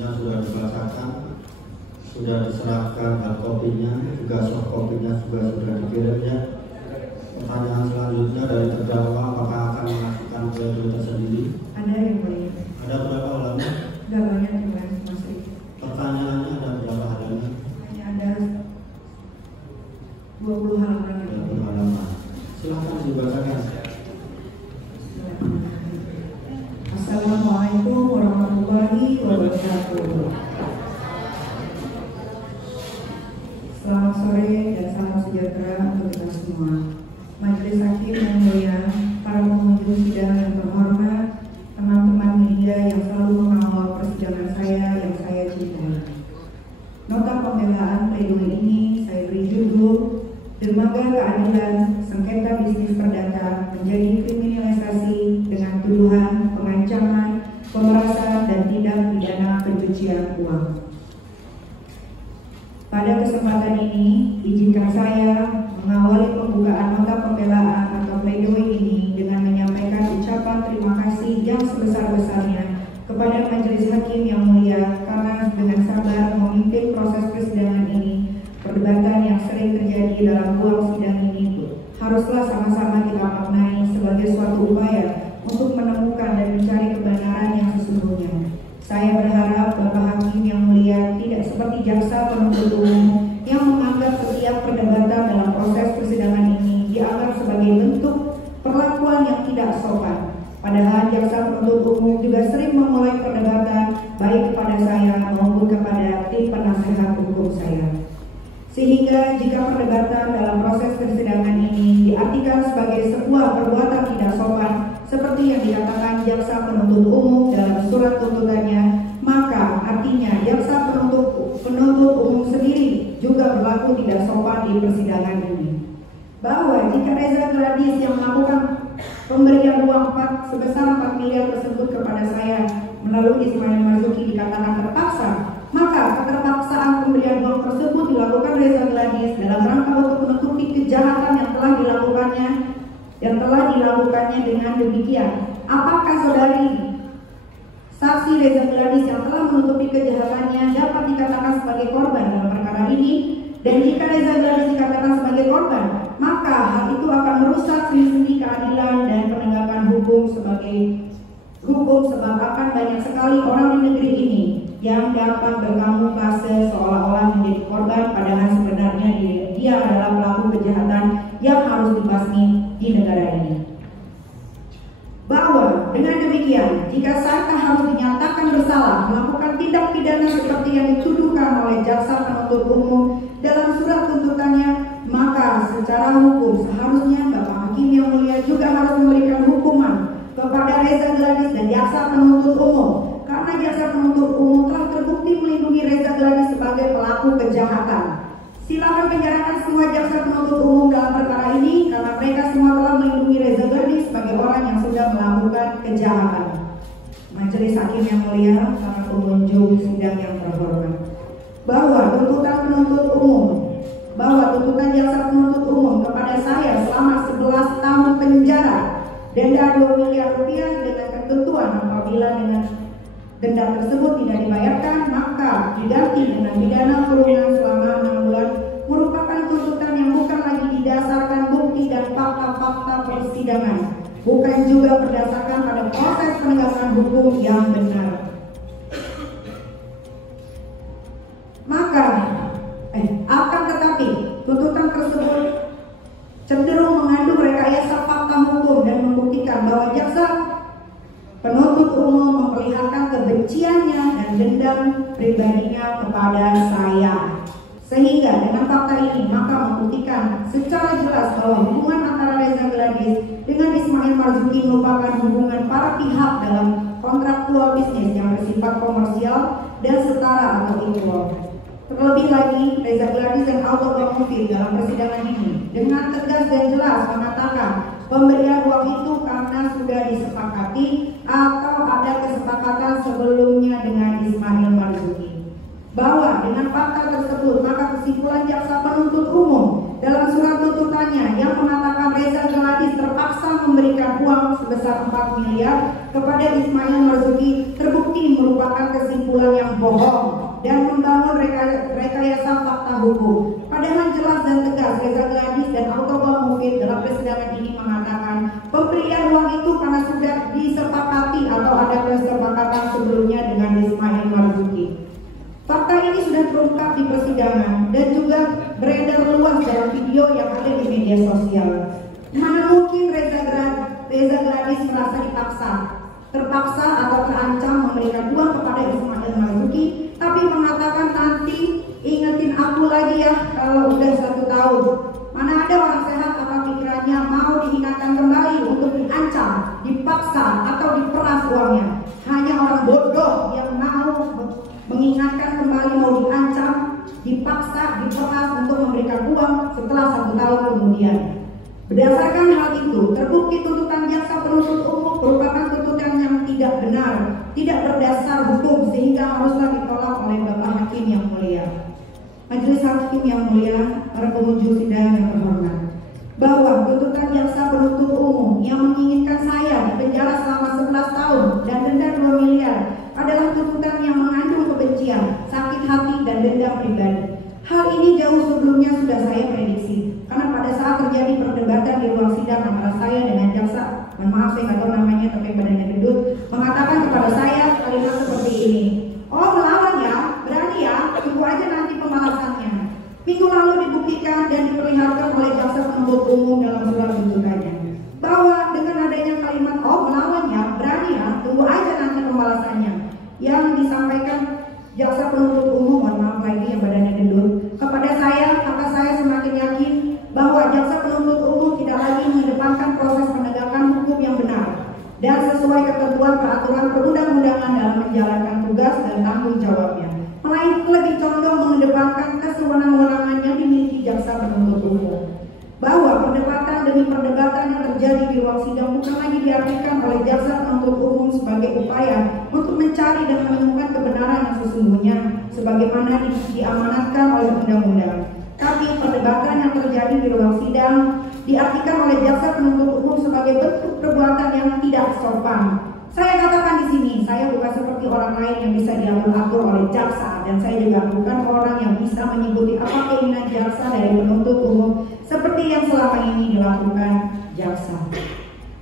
fonisnya sudah dibacakan, sudah diserahkan hard kopinya, juga soft kopinya juga sudah dikirimnya. Pertanyaan selanjutnya dari terdakwa, apakah akan mengajukan pledoi tersendiri? Ada yang mulia. Ada berapa halaman? Enggak banyak juga masih. Pertanyaannya ada berapa halaman? Hanya ada 20 halaman. 20 halaman. Silakan dibacakan. Assalamualaikum warahmatullahi wabarakatuh. Selamat sore dan salam sejahtera untuk kita semua. Majelis Hakim yang mulia, para pengunjung sidang yang terhormat, teman-teman media yang selalu mengawal persidangan saya yang saya cintai. Nota pembelaan pledoi ini saya beri judul Dermaga Keadilan Sengketa Bisnis Perdata Menjadi Kriminalisasi dengan Tuduhan, Pengancaman, Pemerasan, dan Tindak Pidana Pencucian Uang. Pada kesempatan ini, izinkan saya mengawali pembukaan nota pembelaan atau pledoi ini dengan menyampaikan ucapan terima kasih yang sebesar-besarnya kepada Majelis Hakim yang mulia karena dengan sabar memimpin proses persidangan ini. Perdebatan yang sering terjadi dalam ruang sidang ini haruslah sama-sama kita maknai sebagai suatu upaya untuk menemukan dan mencari kebenaran yang sesungguhnya. Saya berharap Bapak Hakim yang mulia tidak seperti jaksa penuntut umum yang menganggap setiap perdebatan dalam proses persidangan ini dianggap sebagai bentuk perlakuan yang tidak sopan. Padahal jaksa penuntut umum juga sering memulai perdebatan baik kepada saya maupun kepada tim penasehat hukum saya. Sehingga jika perdebatan dalam proses persidangan ini diartikan sebagai sebuah perbuatan tidak sopan seperti yang dikatakan jaksa penuntut umum dalam surat tuntutannya, maka artinya jaksa penuntut umum sendiri juga berlaku tidak sopan di persidangan ini. Bahwa jika Reza Gladys yang melakukan pemberian uang sebesar 4 miliar tersebut kepada saya melalui Ismail Marzuki dikatakan terpaksa, maka keterpaksaan pemberian uang tersebut dilakukan Reza Gladys dalam rangka untuk menutupi kejahatan yang telah dilakukannya dengan demikian. Apakah saudari saksi Reza Gladys yang telah menutupi kejahatannya dapat dikatakan sebagai korban dalam perkara ini? Dan jika Reza Gladys dikatakan sebagai korban, maka hal itu akan merusak sendi-sendi keadilan dan penegakan hukum sebab akan banyak sekali orang di negeri ini yang dapat berkamuflase seolah-olah menjadi korban padahal sebenarnya dia adalah pelaku kejahatan yang harus dibasmi di negara ini. Bahwa dengan demikian, jika Saka harus dinyatakan bersalah melakukan tindak pidana seperti yang dituduhkan oleh jaksa penuntut umum dalam surat tuntutannya, maka secara hukum seharusnya Bapak Hakim yang mulia juga harus memberikan hukuman kepada Reza Gladys dan jaksa penuntut umum, karena jaksa penuntut umum telah terbukti melindungi Reza Gladys sebagai pelaku kejahatan. Silakan penjarakan semua jaksa penuntut umum dalam perkara ini karena mereka semua telah melindungi Reza Gladys sebagai orang yang sudah melakukan kejahatan. Majelis Hakim yang mulia, para pengunjung sidang yang terhormat, bahwa tuntutan jaksa penuntut umum kepada saya selama 11 tahun penjara, denda 2 miliar rupiah dengan ketentuan apabila dengan denda tersebut tidak dibayarkan maka diganti dengan pidana kurungan selama 6 bulan merupakan tuntutan yang bukan lagi didasarkan bukti dan fakta-fakta persidangan, bukan juga berdasarkan pada proses penegakan hukum yang benar. Maka akan tetapi tuntutan tersebut cenderung mengandung rekayasa fakta hukum dan membuktikan bahwa jaksa penuntut umum memperlihatkan kebenciannya dan dendam pribadinya kepada saya. Sehingga dengan fakta ini maka membuktikan secara jelas bahwa hubungan antara Reza Gladys dengan Ismail Marzuki merupakan hubungan para pihak dalam kontraktual bisnis yang bersifat komersial dan setara atau equal. Terlebih lagi, Reza Gladys dan Aldo Bangufir dalam persidangan ini dengan tegas dan jelas mengatakan pemberian uang itu karena sudah disepakati atau ada kesepakatan sebelumnya dengan Ismail Marzuki. Bahwa dengan fakta tersebut maka kesimpulan jaksa penuntut umum dalam surat tuntutannya yang mengatakan Reza Gladys terpaksa memberikan uang sebesar 4 miliar kepada Ismail Marzuki terbukti merupakan kesimpulan yang bohong. merekayasa fakta hukum. Padahal jelas dan tegas Reza Gladys dan Oktober Mufid dalam persidangan ini mengatakan pemberian uang itu karena sudah disepakati atau ada kesepakatan sebelumnya dengan Ismail Marzuki. Fakta ini sudah terungkap di persidangan dan juga beredar luas dalam video yang ada di media sosial. Mana mungkin Reza Gladys merasa terpaksa atau terancam memberikan uang kepada Ismail Marzuki, tapi mengatakan nanti ingetin aku lagi ya kalau udah 1 tahun. Mana ada orang sehat apa pikirannya mau diingatkan kembali untuk diancam, dipaksa atau diperas uangnya. Hanya orang bodoh yang mau mengingatkan kembali, mau diancam, dipaksa, diperas untuk memberikan uang setelah 1 tahun kemudian. Berdasarkan hal itu, terbukti tuntutan jaksa penuntut umum merupakan tuntutan yang tidak benar, tidak berdasar hukum, sehingga haruslah ditolak oleh Bapak Hakim yang mulia. Majelis Hakim yang mulia, para pengunjung sidang yang terhormat, bahwa tuntutan jaksa penuntut umum yang menginginkan saya dipenjara selama 11 tahun dan denda 2 miliar adalah tuntutan yang mengandung kebencian, sakit hati, dan dendam pribadi. Hal ini jauh sebelumnya sudah saya prediksi, karena pada saat terjadi perdebatan di ruang sidang antara saya dengan jaksa, maaf saya nggak tahu namanya tapi badannya gendut, mengatakan kepada saya kalimat seperti ini, "Oh melawan ya, berani ya, tunggu aja nanti pembalasannya." Minggu lalu dibuktikan dan diperlihatkan oleh jaksa penuntut umum dalam surat tuntutannya bahwa dengan adanya kalimat "oh melawan ya, berani ya, tunggu aja nanti pembalasannya" yang disampaikan jaksa penuntut umum, mohon maaf lagi yang badannya gendut, kepada saya, maka saya semakin yakin bahwa jaksa penuntut umum tidak lagi mengedepankan proses penegakan hukum yang benar dan sesuai ketentuan peraturan perundang-undangan dalam menjalankan tugas dan tanggung jawabnya, melainkan lebih condong mengedepankan kesewenang-wenangan yang dimiliki jaksa penuntut umum. Bahwa perdebatan demi perdebatan yang terjadi di ruang sidang bukan lagi diartikan oleh jaksa penuntut umum sebagai upaya untuk mencari dan menemukan kebenaran yang sesungguhnya sebagaimana diamanatkan oleh undang-undang. Tapi perdebatan yang terjadi di ruang sidang diartikan oleh jaksa penuntut umum sebagai bentuk perbuatan yang tidak sopan. Saya katakan di sini, saya bukan seperti orang lain yang bisa diatur-atur oleh jaksa, dan saya juga bukan orang yang bisa mengikuti apa keinginan jaksa dari penuntut umum seperti yang selama ini dilakukan jaksa.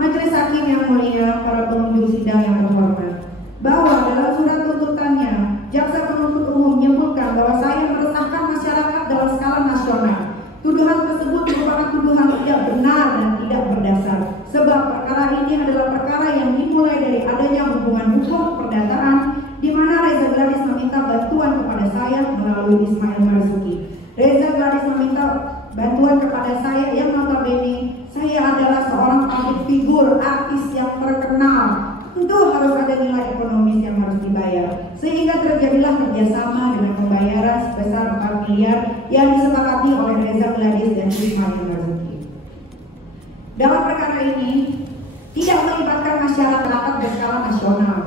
Majelis Hakim yang mulia, para pengunjung sidang yang terhormat, bahwa dalam surat tuntutannya, jaksa penuntut umum menyebutkan bahwa saya meresahkan masyarakat dalam skala nasional. Tuduhan tersebut merupakan tuduhan tidak benar dan tidak berdasar, sebab perkara ini adalah perkara yang dimulai dari adanya hubungan hukum perdataan di mana Reza Gladys meminta bantuan kepada saya melalui Ismail Marzuki. Reza Gladys meminta bantuan kepada saya yang notabene saya adalah seorang public figure, artis yang terkenal. Tentu harus ada nilai ekonomis yang harus dibayar, sehingga terjadilah kerjasama dengan pembayaran sebesar 4 miliar yang disepakati oleh Reza Gladys dan Ismail Marzuki. Dalam perkara ini tidak melibatkan masyarakat berskala nasional.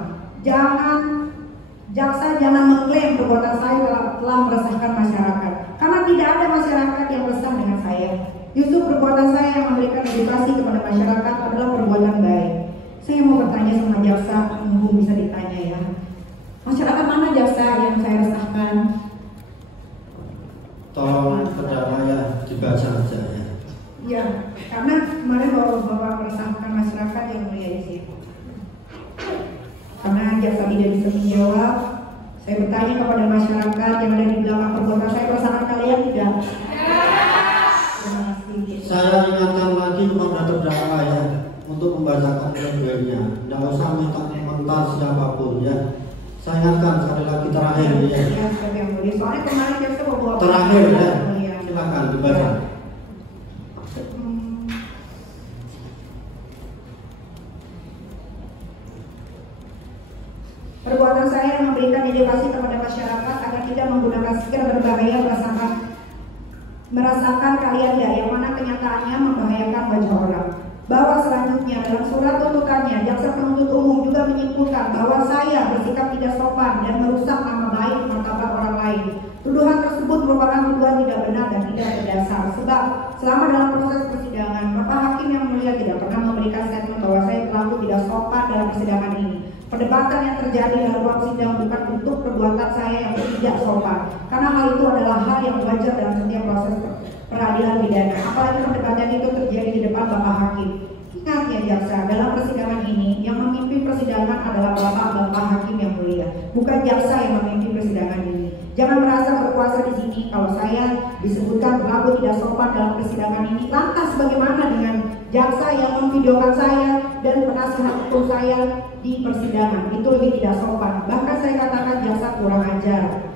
Jaksa jangan mengklaim perbuatan saya telah meresahkan masyarakat, karena tidak ada masyarakat yang resah dengan saya. Justru perbuatan saya yang memberikan edukasi kepada masyarakat adalah perbuatan baik. Saya mau bertanya sama jaksa, mungkin bisa ditanya ya. Masyarakat mana jaksa yang saya resahkan? Tolong terdakwa ya dibaca saja ya. Ya, karena kemarin bapak meresahkan masyarakat yang mulia di sini. Karena jaksa tidak bisa menjawab, saya bertanya kepada masyarakat yang ada di belakang perbuatan saya, perasaan kalian tidak? Saya ingatkan lagi kepada terdakwa ya, untuk membacakan pledoi-nya. Tidak usah minta komentar siapapun ya. Saya ingatkan sekali lagi terakhir ya. Soalnya kemarin jaksa membawa terakhir ya. Silakan dibaca. Perbuatan saya yang memberikan edukasi kepada masyarakat agar tidak menggunakan skill berbahaya merasakan kalian ya, yang mana kenyataannya membahayakan wajah orang. Bahwa selanjutnya dalam surat tuntutannya, jaksa penuntut umum juga menyimpulkan bahwa saya bersikap tidak sopan dan merusak nama baik martabat orang lain. Tuduhan tersebut merupakan tuduhan tidak benar dan tidak berdasar, sebab selama dalam proses persidangan, Bapak Hakim yang mulia tidak pernah memberikan statement bahwa saya pelaku tidak sopan dalam persidangan ini. Perdebatan yang terjadi dalam ruang sidang bukan untuk perbuatan saya yang tidak sopan, karena karena hal itu adalah hal yang wajar dalam setiap proses peradilan pidana, apalagi perdebatan itu terjadi di depan Bapak Hakim. Ingat ya jaksa, dalam persidangan ini yang memimpin persidangan adalah Bapak Hakim yang mulia, bukan jaksa yang memimpin persidangan ini. Jangan merasa berkuasa di sini. Kalau saya disebutkan berlaku tidak sopan dalam persidangan ini, lantas bagaimana dengan jaksa yang memvideokan saya dan penasihat hukum saya di persidangan? Itu lebih tidak sopan. Bahkan saya katakan jaksa kurang ajar.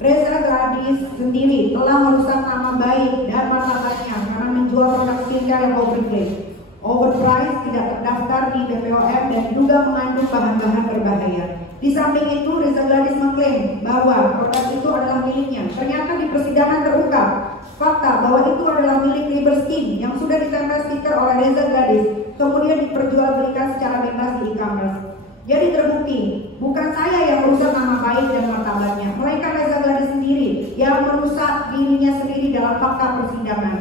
Reza Gladys sendiri telah merusak nama baik dan martabatnya karena menjual produk skincare yang overpriced, tidak terdaftar di BPOM dan juga mengandung bahan-bahan berbahaya. Di samping itu, Reza Gladys mengklaim bahwa produk itu adalah miliknya. Ternyata di persidangan terungkap fakta bahwa itu adalah milik Liberskin yang sudah ditempel stiker oleh Reza Gladys, kemudian diperjualbelikan secara bebas di e-commerce. Jadi terbukti, bukan saya yang merusak nama baik dan martabatnya, melainkan Reza Gladys sendiri yang merusak dirinya sendiri dalam fakta persidangan.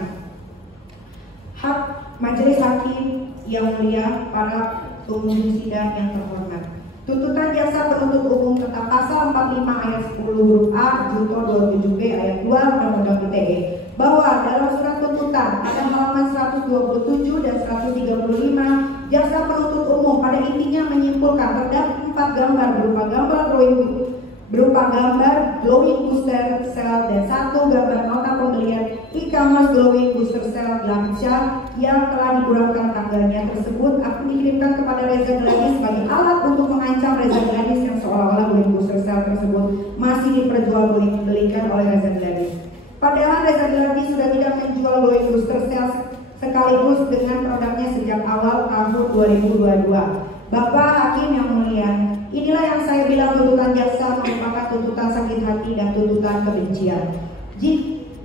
Hak Majelis Hakim yang mulia, para pengunjung sidang yang terhormat. Tuntutan jaksa penuntut umum tentang pasal 45 ayat 10 huruf A junto 27B ayat 2 Undang-Undang ITE bahwa dalam surat tuntutan pada halaman 127 dan 135 jaksa penuntut umum pada intinya menyimpulkan terdapat 4 gambar berupa gambar glowing booster cell dan 1 gambar nota pembelian e-commerce glowing booster cell Glamsha yang telah dikurangkan tanggalnya tersebut akan dikirimkan kepada Reza Gladys sebagai alat untuk mengancam Reza Gladys yang seolah-olah glowing booster cell tersebut masih diperjualbelikan oleh Reza Gladys. Padahal Reza Gladys sudah tidak menjual glowing booster cell sekaligus dengan produknya sejak awal tahun 2022. Bapak Hakim yang mulia, inilah yang saya bilang tuntutan jaksa merupakan tuntutan sakit hati dan tuntutan kebencian.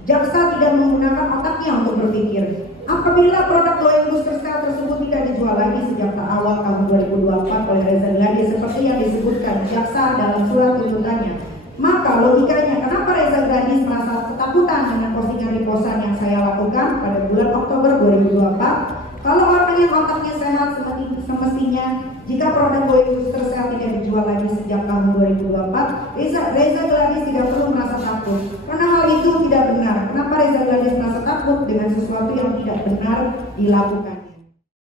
Jaksa tidak menggunakan otaknya untuk berpikir. Apabila produk glowing booster cell tersebut tidak dijual lagi sejak awal tahun 2024 oleh Reza Gladys seperti yang disebutkan jaksa dalam surat tuntutannya, maka logikanya kenapa Reza Gladys merasa ketakutan dengan postingan-repostan yang saya lakukan pada bulan Oktober 2024? Kalau orang yang otaknya sehat semestinya, jika produk glowing booster cell tidak dijual lagi sejak tahun 2024, Reza Gladys tidak perlu merasa takut. Karena hal itu tidak benar. Kenapa Reza Gladys merasa takut dengan sesuatu yang tidak benar dilakukan?